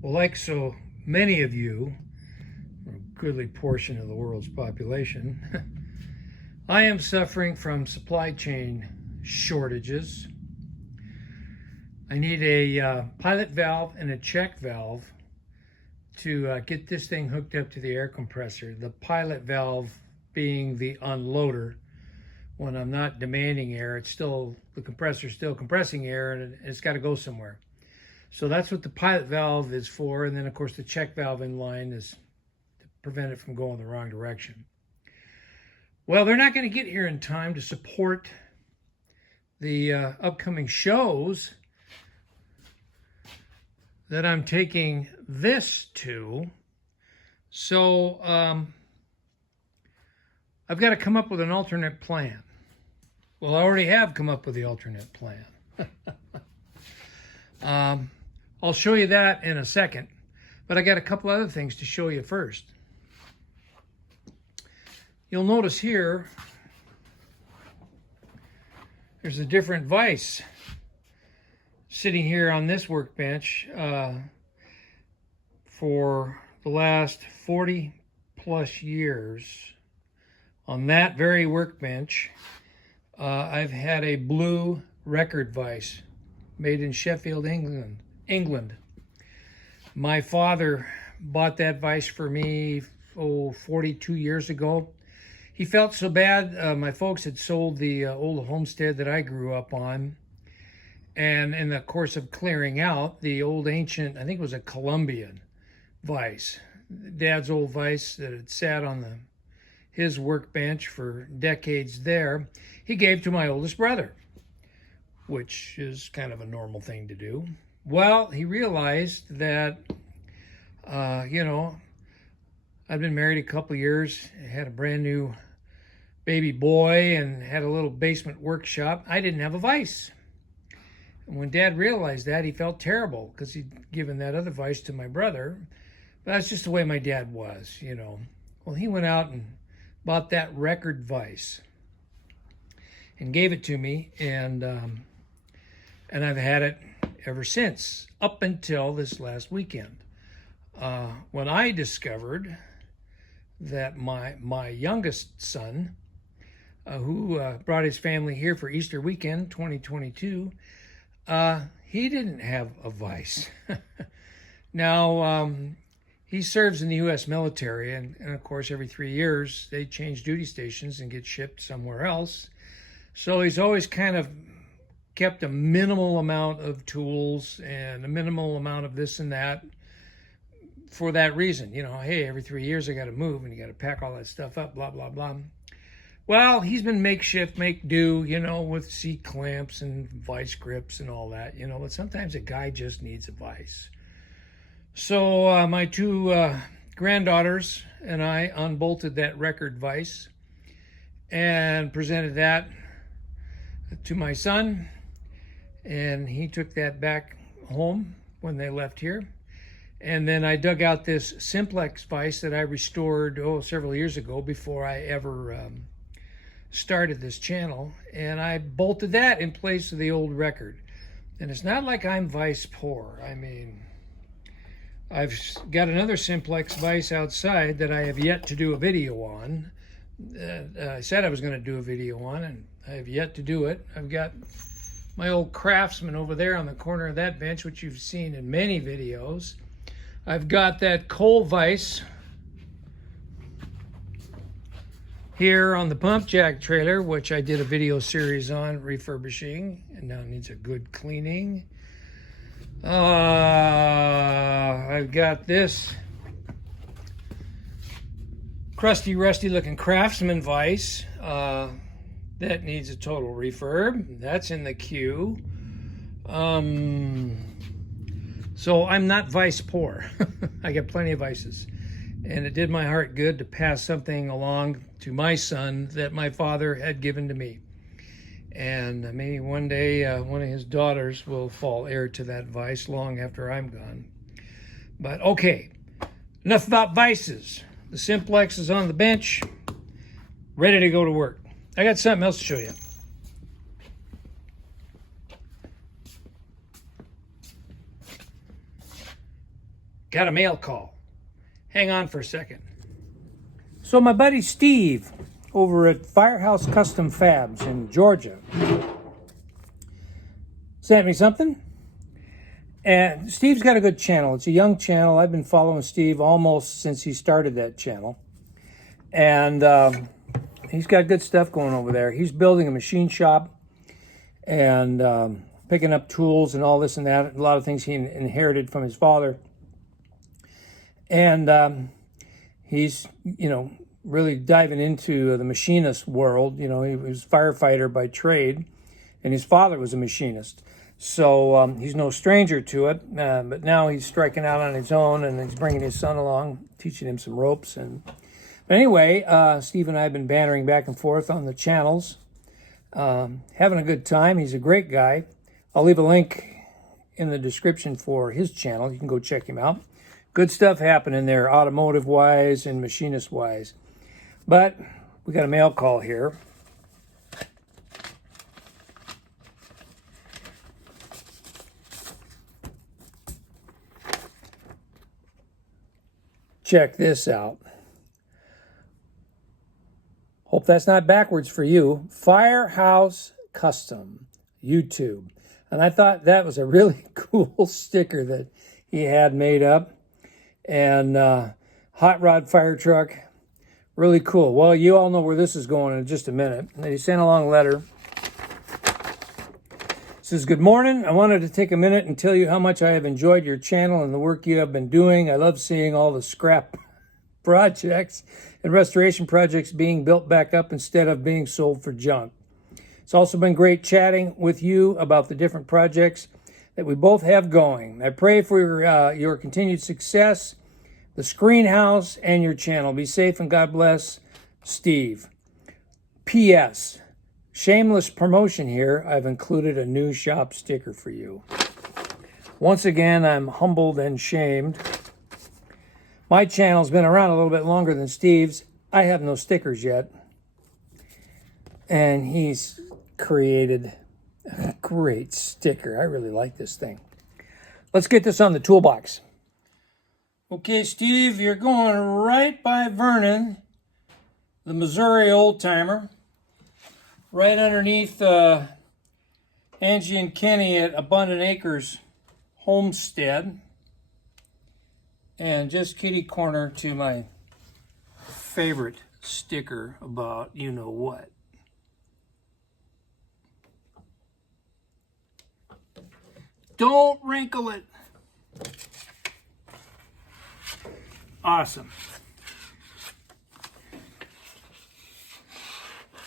Well, like so many of you, a goodly portion of the world's population, I am suffering from supply chain shortages. I need a pilot valve and a check valve to get this thing hooked up to the air compressor. The pilot valve being the unloader. When I'm not demanding air, the compressor's still compressing air, and it's got to go somewhere. So that's what the pilot valve is for. And then, of course, the check valve in line is to prevent it from going the wrong direction. Well, they're not going to get here in time to support the upcoming shows that I'm taking this to. So I've got to come up with an alternate plan. Well, I already have come up with the alternate plan. I'll show you that in a second, but I got a couple other things to show you first. You'll notice here, there's a different vise sitting here on this workbench for the last 40 plus years. On that very workbench, I've had a blue record vise made in Sheffield, England. My father bought that vise for me 42 years ago. He felt so bad. My folks had sold the old homestead that I grew up on. And in the course of clearing out, the old ancient, I think it was a Colombian vise, Dad's old vise that had sat on his workbench for decades there, he gave to my oldest brother, which is kind of a normal thing to do. Well, he realized that, I'd been married a couple years, had a brand new baby boy, and had a little basement workshop. I didn't have a vise. And when Dad realized that, he felt terrible because he'd given that other vise to my brother. But that's just the way my dad was, Well, he went out and bought that record vise and gave it to me, and I've had it ever since, up until this last weekend, when I discovered that my youngest son, who brought his family here for Easter weekend 2022, he didn't have a vise. Now, he serves in the U.S. military, and of course, every 3 years, they change duty stations and get shipped somewhere else. So he's always kind of kept a minimal amount of tools and a minimal amount of this and that for that reason. Hey, every 3 years I got to move and you got to pack all that stuff up, blah, blah, blah. Well, he's been makeshift, make do, with seat clamps and vice grips and all that, but sometimes a guy just needs a vise. So my two granddaughters and I unbolted that record vise and presented that to my son, and he took that back home when they left here. And then I dug out this simplex vise that I restored several years ago before I ever started this channel, and I bolted that in place of the old record. And it's not like I'm vise poor. I mean, I've got another simplex vise outside that I have yet to do a video on. I said I was going to do a video on, and I have yet to do it. I've got my old Craftsman over there on the corner of that bench, which you've seen in many videos. I've got that coal vise here on the pump jack trailer, which I did a video series on refurbishing, and now it needs a good cleaning. I've got this crusty, rusty looking Craftsman vise that needs a total refurb. That's in the queue. So I'm not vice poor. I got plenty of vices. And it did my heart good to pass something along to my son that my father had given to me. And maybe one day one of his daughters will fall heir to that vice long after I'm gone. But okay, enough about vices. The simplex is on the bench, ready to go to work. I got something else to show you. got a mail call. Hang on for a second. So my buddy Steve over at Firehouse Custom Fabs in Georgia sent me something. And Steve's got a good channel. It's a young channel. I've been following Steve almost since he started that channel. And he's got good stuff going over there. He's building a machine shop and picking up tools and all this and that. A lot of things he inherited from his father. And he's, really diving into the machinist world. He was a firefighter by trade, and his father was a machinist. So he's no stranger to it, but now he's striking out on his own, and he's bringing his son along, teaching him some ropes. But anyway, Steve and I have been bantering back and forth on the channels, having a good time. He's a great guy. I'll leave a link in the description for his channel. You can go check him out. Good stuff happening there, automotive-wise and machinist-wise. But we got a mail call here. Check this out. Hope that's not backwards for you. Firehouse Custom, YouTube. And I thought that was a really cool sticker that he had made up. And hot rod fire truck. Really cool. Well, you all know where this is going in just a minute. And he sent along a letter. It says, "Good morning. I wanted to take a minute and tell you how much I have enjoyed your channel and the work you have been doing. I love seeing all the scrap projects and restoration projects being built back up instead of being sold for junk. It's also been great chatting with you about the different projects that we both have going. I pray for your continued success, the Screen House, and your channel. Be safe and God bless, Steve. P.S. Shameless promotion here. I've included a new shop sticker for you." Once again, I'm humbled and shamed. My channel's been around a little bit longer than Steve's. I have no stickers yet. And he's created a great sticker. I really like this thing. Let's get this on the toolbox. Okay, Steve, you're going right by Vernon, the Missouri old timer, right underneath Angie and Kenny at Abundant Acres Homestead, and just kitty corner to my favorite sticker about you-know-what. Don't wrinkle it. Awesome.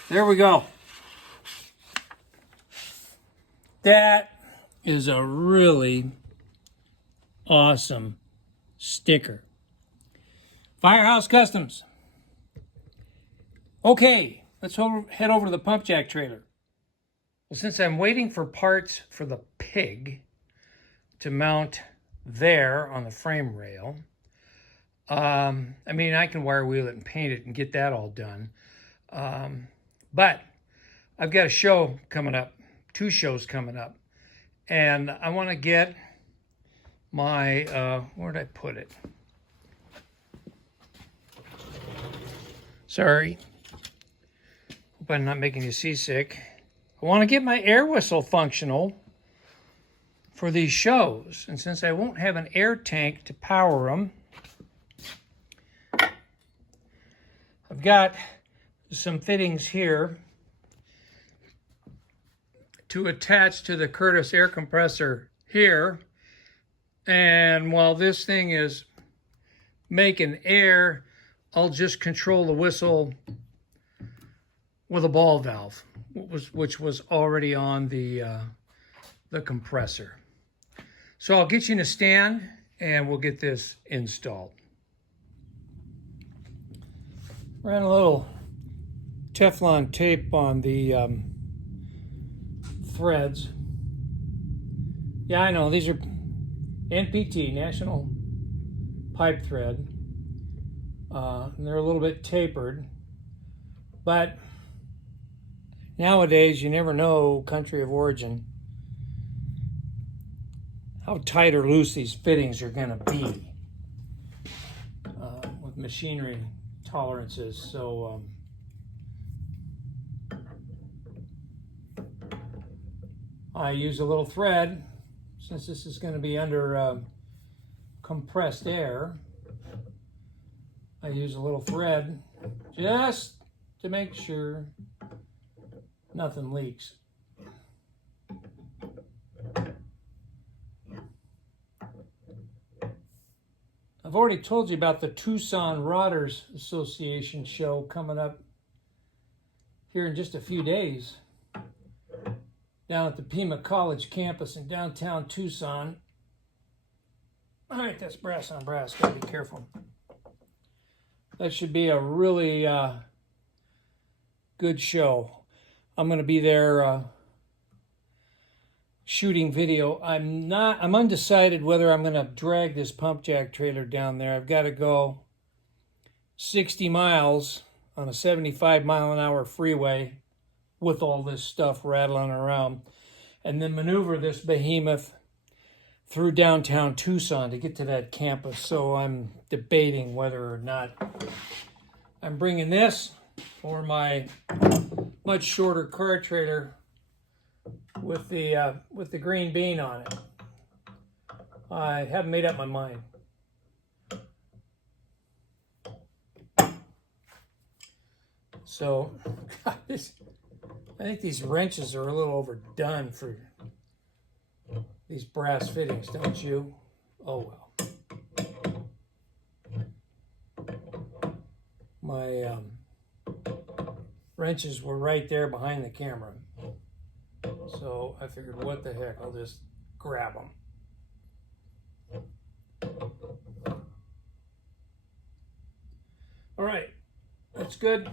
There we go. That is a really awesome sticker. Firehouse Customs. Okay, let's head over to the pump jack trailer. Well, since I'm waiting for parts for the pig to mount there on the frame rail, I can wire wheel it and paint it and get that all done. But I've got a show coming up, 2 shows coming up, and I want to get my, where'd I put it? Sorry. Hope I'm not making you seasick. I want to get my air whistle functional for these shows. And since I won't have an air tank to power them, I've got some fittings here to attach to the Curtis air compressor here. And while this thing is making air, I'll just control the whistle with a ball valve, which was already on the compressor. So I'll get you in a stand and we'll get this installed. Ran a little Teflon tape on the threads. Yeah, I know, these are NPT, National Pipe Thread. And they're a little bit tapered, but nowadays you never know, country of origin, how tight or loose these fittings are going to be. machinery tolerances. So I use a little thread, since this is going to be under compressed air. I use a little thread just to make sure nothing leaks. I've already told you about the Tucson Rodders Association show coming up here in just a few days down at the Pima College campus in downtown Tucson. All right, that's brass on brass. Gotta be careful. That should be a really good show. I'm going to be there shooting video. I'm undecided whether I'm going to drag this pump jack trailer down there. I've got to go 60 miles on a 75-mile-an-hour freeway with all this stuff rattling around, and then maneuver this behemoth through downtown Tucson to get to that campus. So I'm debating whether or not I'm bringing this or my much shorter car trailer with the green bean on it. I haven't made up my mind. So, God, I think these wrenches are a little overdone for these brass fittings, don't you? Oh well. My wrenches were right there behind the camera. So I figured, what the heck, I'll just grab them. All right, that's good.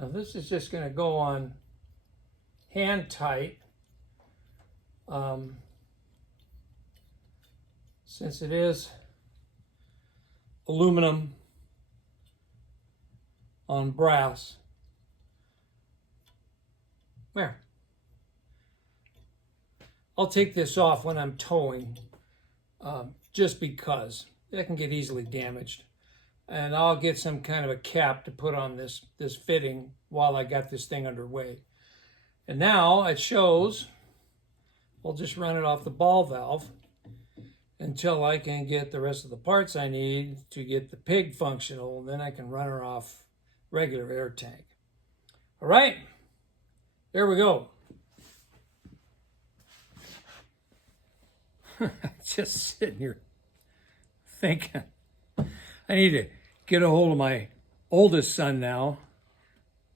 Now this is just going to go on hand tight. Since it is aluminum on brass. There. I'll take this off when I'm towing, just because that can get easily damaged. And I'll get some kind of a cap to put on this fitting while I got this thing underway. And now it shows, I'll just run it off the ball valve until I can get the rest of the parts I need to get the pig functional. Then I can run her off regular air tank. All right, there we go. Just sitting here thinking, I need to get a hold of my oldest son now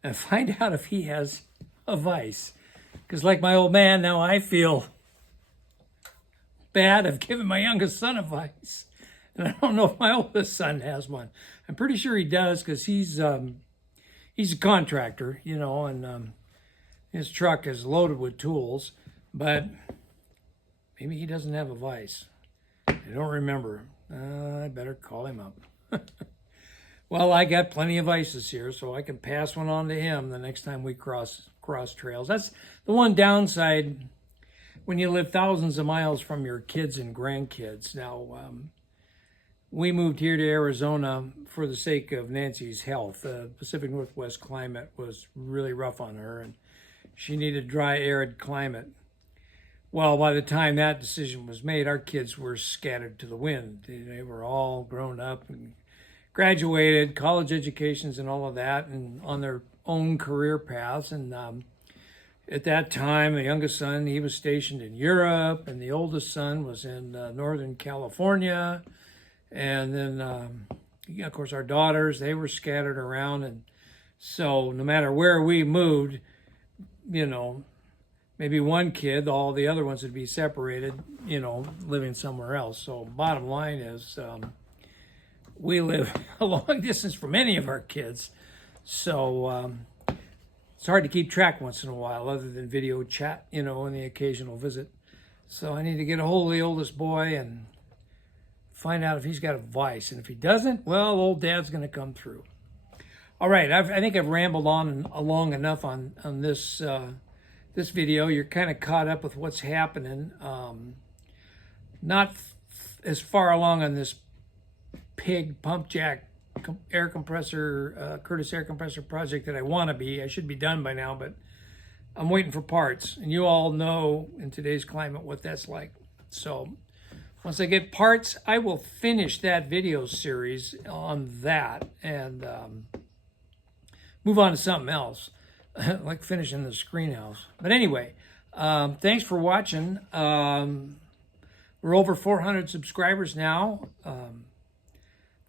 and find out if he has a vice. Because like my old man, now I feel bad of giving my youngest son a vice. And I don't know if my oldest son has one. I'm pretty sure he does, because he's a contractor, you know, and his truck is loaded with tools, but maybe he doesn't have a vice. I don't remember. I better call him up. Well, I got plenty of vices here, so I can pass one on to him the next time we cross trails. That's the one downside when you live thousands of miles from your kids and grandkids. Now, we moved here to Arizona for the sake of Nancy's health. The Pacific Northwest climate was really rough on her, and she needed dry, arid climate. Well, by the time that decision was made, our kids were scattered to the wind. They were all grown up and graduated, college educations and all of that, and on their own career paths. And at that time, the youngest son, he was stationed in Europe, and the oldest son was in Northern California. And then, of course, our daughters, they were scattered around. And so no matter where we moved, you know, maybe one kid, all the other ones would be separated, you know, living somewhere else. So bottom line is, we live a long distance from any of our kids. So it's hard to keep track once in a while, other than video chat, you know, and the occasional visit. So I need to get a hold of the oldest boy and find out if he's got a vice. And if he doesn't, well, old dad's going to come through. All right, I think I've rambled on long enough on this this video. You're kind of caught up with what's happening. Not as far along on this pig pump jack air compressor, Curtis air compressor project that I want to be. I should be done by now, but I'm waiting for parts. And you all know in today's climate what that's like. So once I get parts, I will finish that video series on that and move on to something else, like finishing the screen house. But anyway, thanks for watching. We're over 400 subscribers now.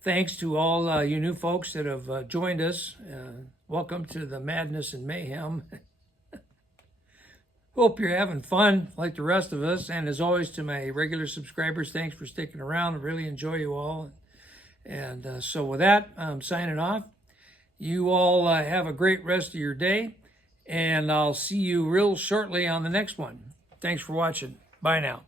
Thanks to all you new folks that have joined us. Welcome to the madness and mayhem. Hope you're having fun like the rest of us. And as always, to my regular subscribers, thanks for sticking around. I really enjoy you all. And so with that, I'm signing off. You all have a great rest of your day. And I'll see you real shortly on the next one. Thanks for watching. Bye now.